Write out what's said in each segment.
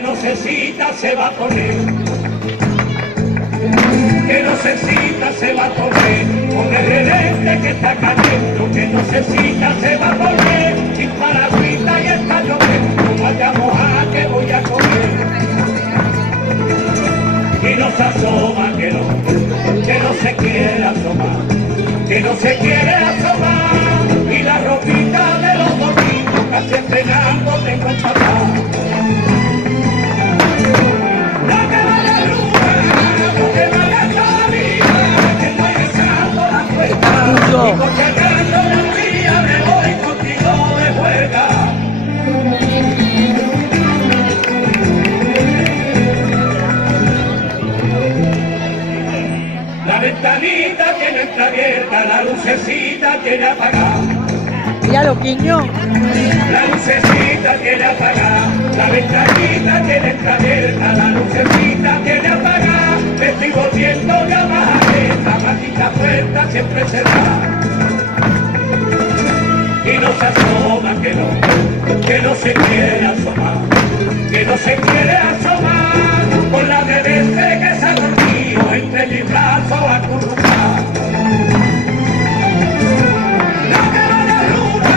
que no se cita se va a poner. Que no se cita se va a poner, con el gerente que está cayendo, que no se cita se va a poner, sin paragüita y está lloviendo, no vayamos a que voy a comer. Y no se asoma, que no se quiere asomar, que no se quiere asomar, y la ropita de los domingos casi estrenando tengo el papá. Y por si acaso un día me voy contigo de juerga. La ventanita tiene está abierta, la lucecita tiene apagada. Ya lo quiño. La lucecita tiene apagada, la ventanita tiene está abierta, la lucecita tiene apagada. Me estoy volviendo ya más abierta, maldita puerta siempre cerrada. Y no se asoma, que no se quiere asomar, que no se quiere asomar, con la de desde que se ha dormido entre mis brazos acurrucada. No te vayas luna,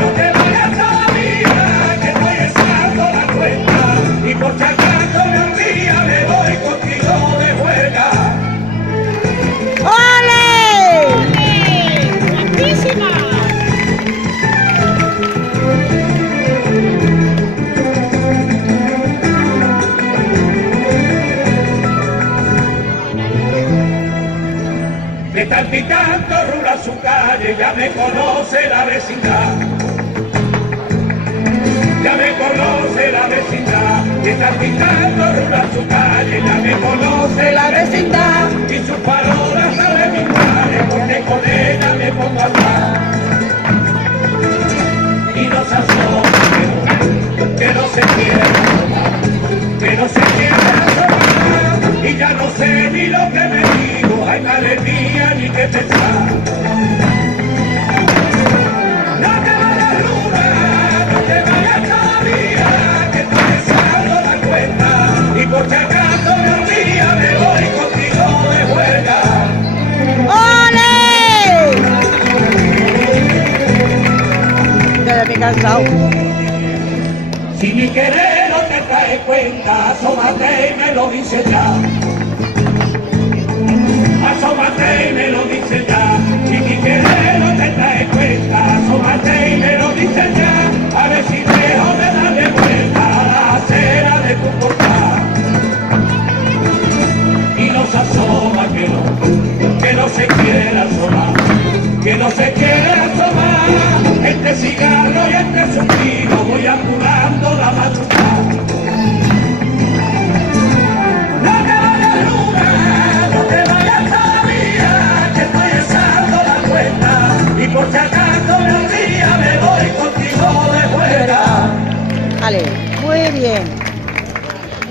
no te vayas todavía, que estoy echando la cuenta, y por si acaso un día me voy contigo de juerga. ¡Ole! ¡Guapísima! De tanto y tanto rula su calle, ya me conoce la vecindad. Ya me conoce la vecindad, de tanto y tanto rula su calle, ya me conoce la vecindad. Y sus palabras saben mi madre, porque con ella me pongo a hablar. Y no se asoma, que no se quiere asomar, que no se quiere asomar, y ya no sé ni lo que me digo, ay madre mía, ni qué pensar. No te vayas luna, no te vayas todavía, que estoy echando la cuenta, y por si acaso un día me voy contigo de juerga. ¡Ole! Ya me he cansado. Si mi querer no te trae cuenta, asómate y me lo dice ya.